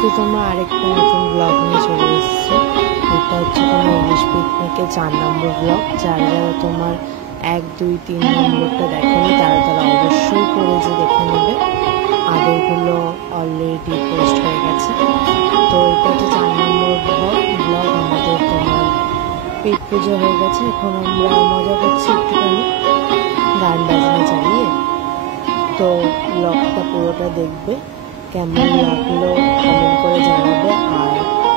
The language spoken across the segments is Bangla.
আজকে তোমরা আরেকটা নতুন ব্লগ নিয়ে চলে এসেছি। এটা হচ্ছে তোমার ইলিশ পিকনিকের 4 নম্বর ব্লগ। যারা যারা তোমার 1, 2, 3 নম্বরটা দেখোনি তারা অবশ্যই করে যে দেখে নেবে। আগেরগুলো অলরেডি পোস্ট হয়ে গেছে। তো এটা হচ্ছে 4 নম্বর ব্লগ। আমাদের তোমার পেট পুজো হয়ে গেছে। এখন আমরা মজা করছি একটুখানি গান বাজনা চালিয়ে। তো ব্লগটা পুরোটা দেখবে, কেমন লাগলো কমেন্ট করে জানাবে। আর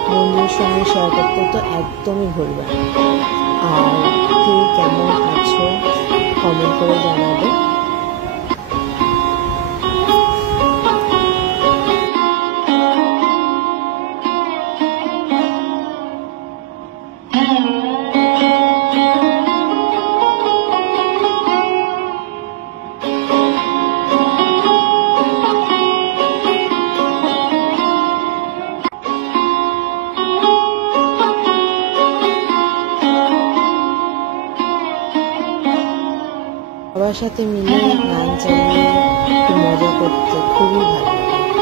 বন্ধুদের সঙ্গে শেয়ার করতে তো একদমই ভুলবে না। আর কে কেমন আছো কমেন্ট করে জানাবে। সবার সাথে মিলে গান চালিয়ে একটু মজা করতে খুবই ভালো লাগে।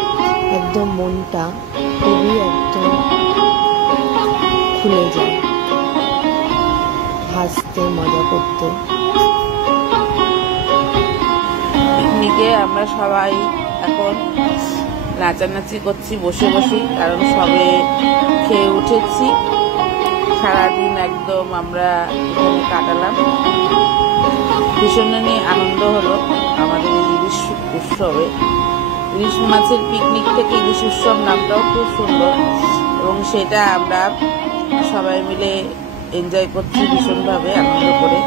একদম মনটা খুবই একদম খুলে যায় হাসতে মজা করতে। পিকনিকে আমরা সবাই এখন নাচানাচি করছি বসে বসে, কারণ সবে খেয়ে উঠেছি। সারাদিন একদম আমরা এখানে কাটালাম। ভীষণই আনন্দ হলো আমাদের এই ইলিশ উৎসবে। ইলিশ মাছের পিকনিক থেকে ইলিশ উৎসব নামটাও খুব সুন্দর, এবং সেটা আমরা সবাই মিলে এনজয় করছি ভীষণভাবে আনন্দ করে।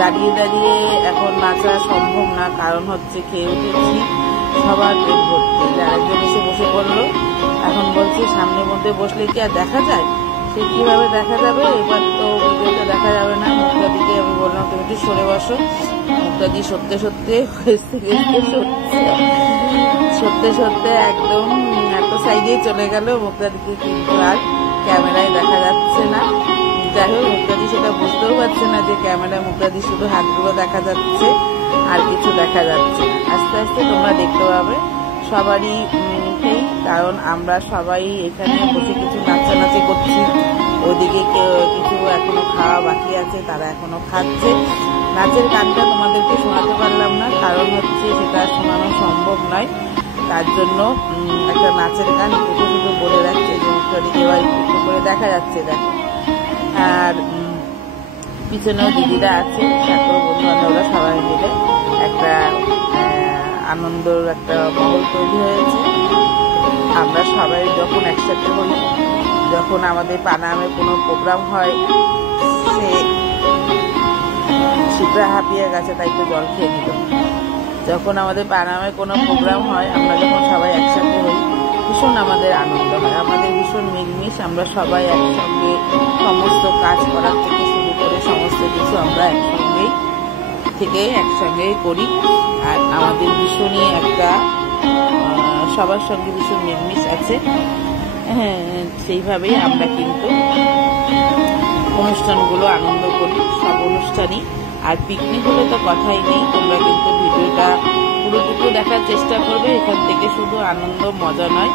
দাঁড়িয়ে দাঁড়িয়ে এখন নাচা সম্ভব না, কারণ হচ্ছে খেয়ে উঠেছি, সবার পেট ভর্তি। আরেকজন এসে বসে পড়লো, এখন বলছে সামনের মধ্যে বসলে কি আর দেখা যায়? সে কীভাবে দেখা যাবে? এবার তো ভিডিওতে দেখা যাবে না। মুক্তাদিকে আমি বললাম তুমি একটু সরে বসো। মুক্তাদি সত্যি সত্যি সত্যি সত্যি একদম এত সাইডে চলে গেল। মুক্তাদিকে কিন্তু আর ক্যামেরায় দেখা যাচ্ছে না। যাই হোক, মুক্তাদি সেটা বুঝতেও পারছে না যে ক্যামেরায় মুক্তাদি শুধু হাতগুলো দেখা যাচ্ছে, আর কিছু দেখা যাচ্ছে না। আস্তে আস্তে তোমরা দেখতে পাবে সবারই, কারণ আমরা সবাই এখানে বসে কিছু নাচানাচি করছি। ওদিকে কিছু এখনো খাওয়া বাকি আছে, তারা এখনো খাচ্ছে। নাচের গানটা তোমাদেরকে শোনাতে পারলাম না, কারণ হচ্ছে সেটা শোনানো সম্ভব নয়। তার জন্য একটা নাচের গান একটু শুধু বলে রাখছে যে মুখটাদিকে এবার একটু করে দেখা যাচ্ছে। দেখো, আর পিছনেও দিদিরা আছে, ঠাকুর বন্ধু বান্ধবরা সবাই মিলে একটা আনন্দর একটা মহল তৈরি হয়েছে। আমরা সবাই যখন একসাথে হই, যখন আমাদের পানামে কোনো প্রোগ্রাম হয়, শীতরা হাঁপিয়ে গেছে তাই তো জল খেয়ে নিল। যখন আমাদের পানামে কোনো প্রোগ্রাম হয়, আমরা যখন সবাই একসাথে হই, ভীষণ আমাদের আনন্দ হয়, আমাদের ভীষণ মিলমিশ। আমরা সবাই একসঙ্গে সমস্ত কাজ করার থেকে শুরু করে সমস্ত কিছু আমরা একসঙ্গেই করি। আর আমাদের ভীষণই একটা সবার সঙ্গে ভীষণ মিলমিশ আছে। হ্যাঁ, সেইভাবেই আমরা কিন্তু অনুষ্ঠানগুলো আনন্দ করি, সব অনুষ্ঠানই। আর পিকনিক হলে তো কথাই নেই। তোমরা কিন্তু ভিডিওটা পুরোটুকু দেখার চেষ্টা করবে। এখান থেকে শুধু আনন্দ মজা নয়,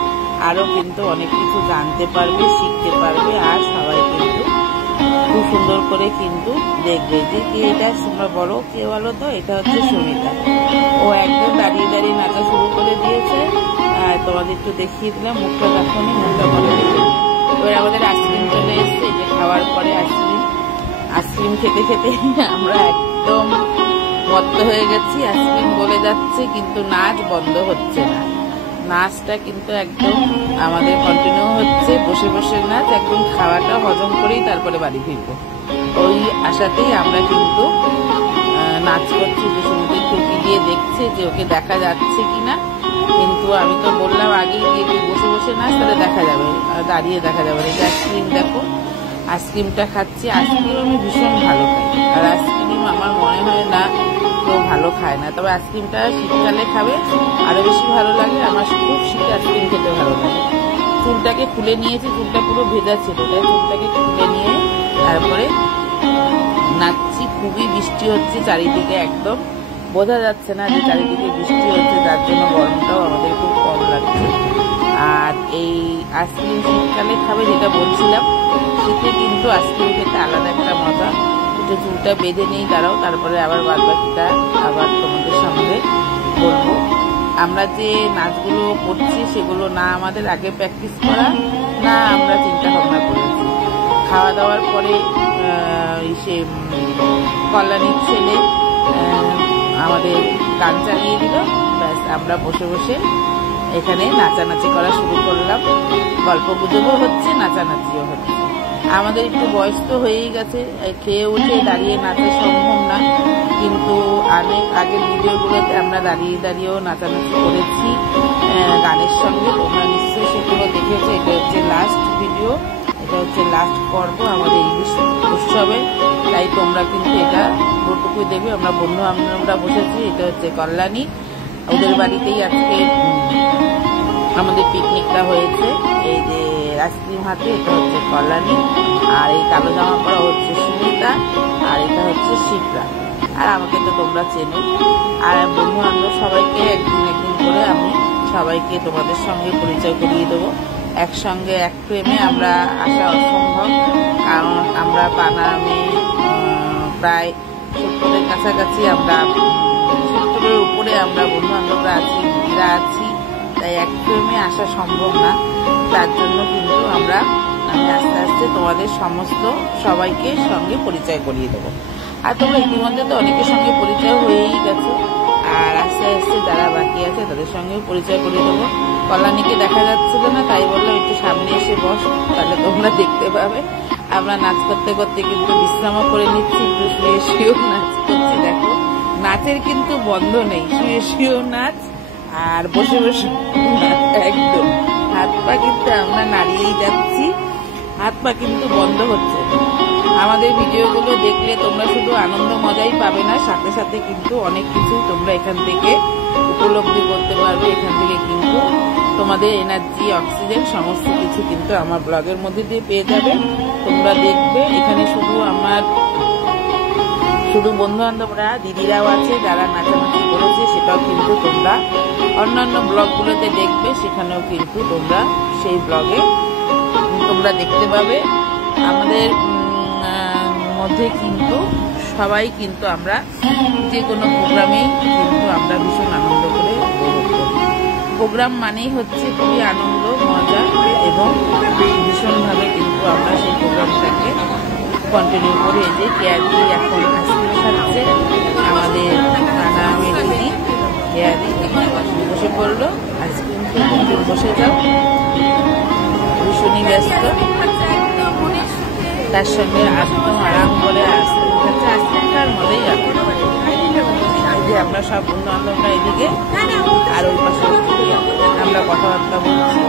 আরও কিন্তু অনেক কিছু জানতে পারবে, শিখতে পারবে। আর সবাই কিন্তু খুব সুন্দর করে কিন্তু দেখবে যে কে এটা। তোমরা বলো কে বলো তো? এটা হচ্ছে সুমিতা। ও একদম দাঁড়িয়ে দাঁড়িয়ে নাচা শুরু করে দিয়েছে। তোমাদের একটু দেখিয়ে দিলাম, মুখটা দেখোনি, মুখটা বলে দেখে। এবার আমাদের আইসক্রিম চলে এসছে। যে খাওয়ার পরে আইসক্রিম খেতে খেতে আমরা একদম মত্ত হয়ে গেছি। আইসক্রিম গলে যাচ্ছে, কিন্তু নাচ বন্ধ হচ্ছে না। নাচটা কিন্তু একদম আমাদের কন্টিনিউ হচ্ছে, বসে বসে নাচ। একদম খাওয়াটা হজম করেই তারপরে বাড়ি ফিরবো, ওই আশাতেই আমরা কিন্তু নাচ করছি। যে সমুদ্রের টুপি দিয়ে দেখছে যে ওকে দেখা যাচ্ছে কিনা। কিন্তু আমি তো বললাম আগেই যে বসে বসে নাচ, তাহলে দেখা যাবে, দাঁড়িয়ে দেখা যাবে না। আইসক্রিম দেখো, আইসক্রিমটা খাচ্ছি। আইসক্রিম আমি ভীষণ ভালো খাই, আর আইসক্রিম আমার মনে হয় না কেউ ভালো খায় না। তবে আইসক্রিমটা শীতকালে খাবে আরো বেশি ভালো লাগে। আমার খুব শীতে আইসক্রিম খেতে ভালো লাগে। চুলটাকে খুলে নিয়েছি, চুলটা পুরো ভেজা ছিল, তাই চুলটাকে খুলে নিয়ে তারপরে নাচছি। খুবই বৃষ্টি হচ্ছে চারিদিকে, একদম বোঝা যাচ্ছে না যে চারিদিকে বৃষ্টি হচ্ছে, যার জন্য গরমটাও আমাদের খুব কম লাগছে। আর এই আইসক্রিম শীতকালে খাবে যেটা বলছিলাম, শীতে কিন্তু আইসক্রিম খেতে আলাদা একটা মজা। একটু চুলটা বেঁধে নিই, দাঁড়াও, তারপরে আবার বাদ বাকিটা আবার তোমাদের সঙ্গে বলবো। আমরা যে নাচগুলো করছি সেগুলো না আমাদের আগে প্র্যাকটিস করা, না আমরা চিন্তা ভাবনা করেছি। খাওয়া দাওয়ার পরে সে কল্যাণীর ছেলে আমাদের গান চালিয়ে দিল, ব্যাস আমরা বসে বসে এখানে নাচানাচি করা শুরু করলাম। গল্প গুজবও হচ্ছে, নাচানাচিও হচ্ছে। আমাদের একটু বয়স তো হয়েই গেছে, খেয়ে উঠে দাঁড়িয়ে নাচা সম্ভব না, কিন্তু অনেক আগের ভিডিওগুলোতে আমরা দাঁড়িয়ে দাঁড়িয়েও নাচানাচি করেছি গানের সঙ্গে। তোমরা নিশ্চয়ই সেগুলো দেখেছো। এটা হচ্ছে লাস্ট ভিডিও, এটা হচ্ছে লাস্ট পর্ব আমাদের ইলিশ উৎসবে, তাই তোমরা কিন্তু এটা পুরোটুকুই দেখবে। আমরা বন্ধু বান্ধবরা বসেছি। এটা হচ্ছে কল্যাণী, ওদের বাড়িতেই আজকে আমাদের পিকনিকটা হয়েছে। এই যে আইসক্রিম হাতে, এটা হচ্ছে কল্যাণী, আর এই কালো জামা পরা হচ্ছে সুমিতা, আর এটা হচ্ছে শিপ্রা। আর আমাকে তো তোমরা চেনো। আর বন্ধু বান্ধব সবাইকে একদিন একদিন করে আমি সবাইকে তোমাদের সঙ্গে পরিচয় করিয়ে দেবো। একসঙ্গে এক প্রেমে আমরা আসা অসম্ভব, কারণ আমরা পানামে প্রায় 70-এর কাছাকাছি, আমরা 70-এর উপরে আমরা বন্ধু বান্ধবরা আছি, দিদিরা আছি, তাই এক প্রেমে আসা সম্ভব না। তার জন্য কিন্তু আমি আস্তে আস্তে তোমাদের সমস্ত সবাইকে সঙ্গে পরিচয় করিয়ে দেবো। আর তোমরা ইতিমধ্যে তো অনেকের সঙ্গে পরিচয় হয়েই গেছো, আর আস্তে আস্তে যারা বাকি আছে তাদের সঙ্গেও পরিচয় করিয়ে দেবো। কল্যাণীকে দেখা যাচ্ছিল না, তাই বললাম একটু সামনে এসে বস, তাহলে তোমরা দেখতে পাবে। আমরা নাচ করতে করতে কিন্তু বিশ্রামও করে নিচ্ছি, একটু শুয়ে শুয়েও নাচ করছি। দেখো, নাচের কিন্তু বন্ধ নেই, শুয়ে শুয়েও নাচ আর বসে বসে নাচ। একদম হাত পা কিন্তু আমরা নাড়িয়েই যাচ্ছি, হাত পা কিন্তু বন্ধ হচ্ছে না। আমাদের ভিডিওগুলো দেখলে তোমরা শুধু আনন্দ মজাই পাবে না, সাথে সাথে কিন্তু অনেক কিছু তোমরা এখান থেকে উপলব্ধি করতে পারবে। এখান থেকে কিন্তু তোমাদের এনার্জি, অক্সিজেন সমস্ত কিছু কিন্তু আমার ব্লগের মধ্যে দিয়ে পেয়ে যাবে। তোমরা দেখবে এখানে শুধু বন্ধু বান্ধবরা, দিদিরাও আছে যারা নাচানাচি করেছে, সেটাও কিন্তু তোমরা অন্যান্য ব্লগগুলোতে দেখবে। সেখানেও কিন্তু তোমরা সেই ব্লগে তোমরা দেখতে পাবে। আমাদের মধ্যে কিন্তু সবাই কিন্তু আমরা যে কোনো প্রোগ্রামেই কিন্তু আমরা ভীষণ আনন্দ করে উপভোগ করি। প্রোগ্রাম মানেই হচ্ছে খুবই আনন্দ, মজা, এবং ভীষণভাবে কিন্তু আমরা সেই প্রোগ্রামটাকে কন্টিনিউ করে। এই যে কেয়ারি এখন আইসক্রিম খাচ্ছে, আমাদের পানামের দিদি কেয়ারি বসে পড়লো আইসক্রিম খেয়ে। বসে যাও, ভীষণই ব্যস্ত, তার সঙ্গে একদম আরাম করে আইসক্রিম খাচ্ছে। আইসক্রিম খাওয়ার মজাই আলাদা। এই যে আমরা সব বন্ধু বান্ধবরা এদিকে, আর ওই পাশে আমরা কথাবার্তা বলছি।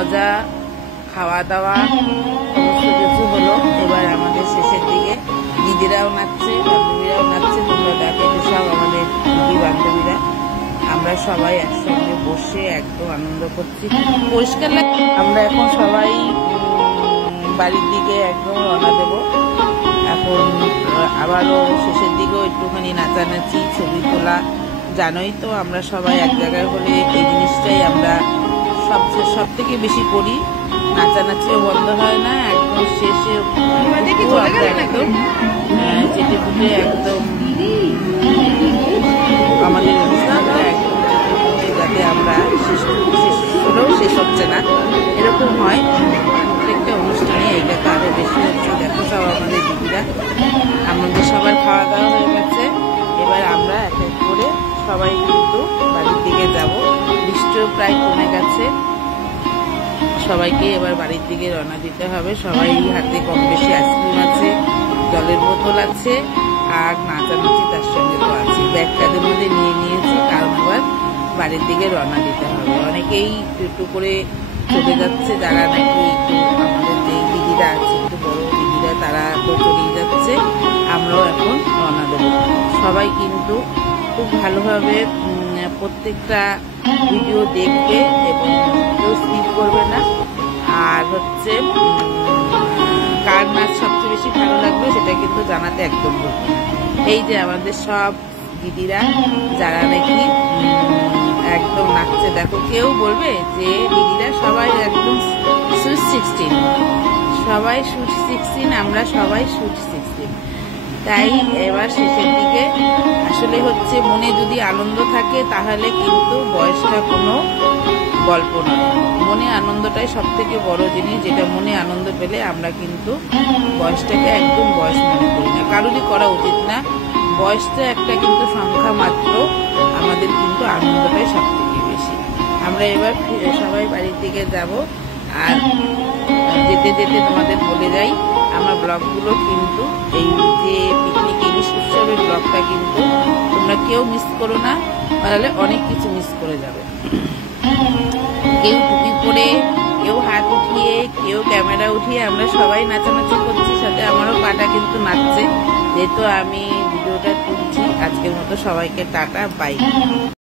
মজা, খাওয়া দাওয়া সমস্ত কিছু হলো। এবার আমাদের শেষের দিকে দিদিরাও নাচছে, বান্ধবীরাও নাচছে। তোমরা দেখো, সব আমাদের দিদি বান্ধবীরা, আমরা সবাই একসঙ্গে বসে একদম আনন্দ করছি। পরিষ্কার লাগে। আমরা এখন সবাই বাড়ির দিকে একদম রওনা দেবো। এখন আবারও শেষের দিকেও একটুখানি নাচানাচি, ছবি তোলা। জানোই তো আমরা সবাই এক জায়গায় হলে এই জিনিসটাই আমরা সব থেকে বেশি করি। নাচানাচিও বন্ধ হয় না, একদম শেষে একদম চেটে পুটে একদম আমাদের অনুষ্ঠানটা একদম যাতে আমরা শেষ হলেও শেষ হচ্ছে না এরকম হয়। প্রত্যেকটা অনুষ্ঠানে এইটা তো আরো বেশি হচ্ছে। দেখো সব আমাদের দিদিরা, আমাদের সবার খাওয়া দাওয়া হয়ে গেছে। এবার আমরা এক এক করে সবাই কিন্তু বাড়ির দিকে যাব। বৃষ্টিও প্রায় কমে গেছে। সবাইকে এবার বাড়ির দিকে রওনা দিতে হবে। সবাই হাতে কম বেশি আইসক্রিম আছে, জলের বোতল আছে, আর নাচানাচি তার সঙ্গে তো আছে। ব্যাগ কাঁধের মধ্যে নিয়ে নিয়েছি, কারণ এবার বাড়ির দিকে রওনা দিতে হবে। অনেকেই একটু করে চলে যাচ্ছে, যারা নাকি একটু আমাদের যে দিদিরা আছে, একটু বড় দিদিরা, তারা তো চলেই যাচ্ছে। আমরাও এখন রওনা দেবো। সবাই কিন্তু খুব ভালোভাবে প্রত্যেকটা ভিডিও দেখবে এবং কেউ স্কিপ করবে না। আর হচ্ছে কার নাচ সবচেয়ে বেশি ভালো লাগবে সেটা কিন্তু জানাতে একদম ভুলবে না। এই যে আমাদের সব দিদিরা যারা নাকি একদম নাচছে, দেখো কেউ বলবে যে দিদিরা সবাই একদম সুইট 16, সবাই সুইট 16, আমরা সবাই সুইট 16। তাই এবার শেষের দিকে আসলে হচ্ছে মনে যদি আনন্দ থাকে তাহলে কিন্তু বয়সটা কোনো গল্প নয়। মনে আনন্দটাই সব থেকে বড় জিনিস, যেটা মনে আনন্দ পেলে আমরা কিন্তু বয়সটাকে একদম বয়স মনে করি না, কারোরই করা উচিত না। বয়সটা একটা কিন্তু সংখ্যা মাত্র, আমাদের কিন্তু আনন্দটাই সব থেকে বেশি। আমরা এবার সবাই বাড়ির দিকে যাব। আর যেতে যেতে তোমাদের বলে যাই, আমার ব্লগগুলো কিন্তু এই যে পিকনিক ইলিশ উৎসবের ব্লগটা কিন্তু তোমরা কেউ মিস করো না, তাহলে অনেক কিছু মিস করে যাবে। কেউ টুপি পরে, কেউ হাত উঠিয়ে, কেউ ক্যামেরা উঠিয়ে আমরা সবাই নাচানাচি করছি। সাথে আমারও পাটা কিন্তু নাচছে, যেহেতু আমি ভিডিওটা তুলছি। আজকের মতো সবাইকে টাটা, বাই।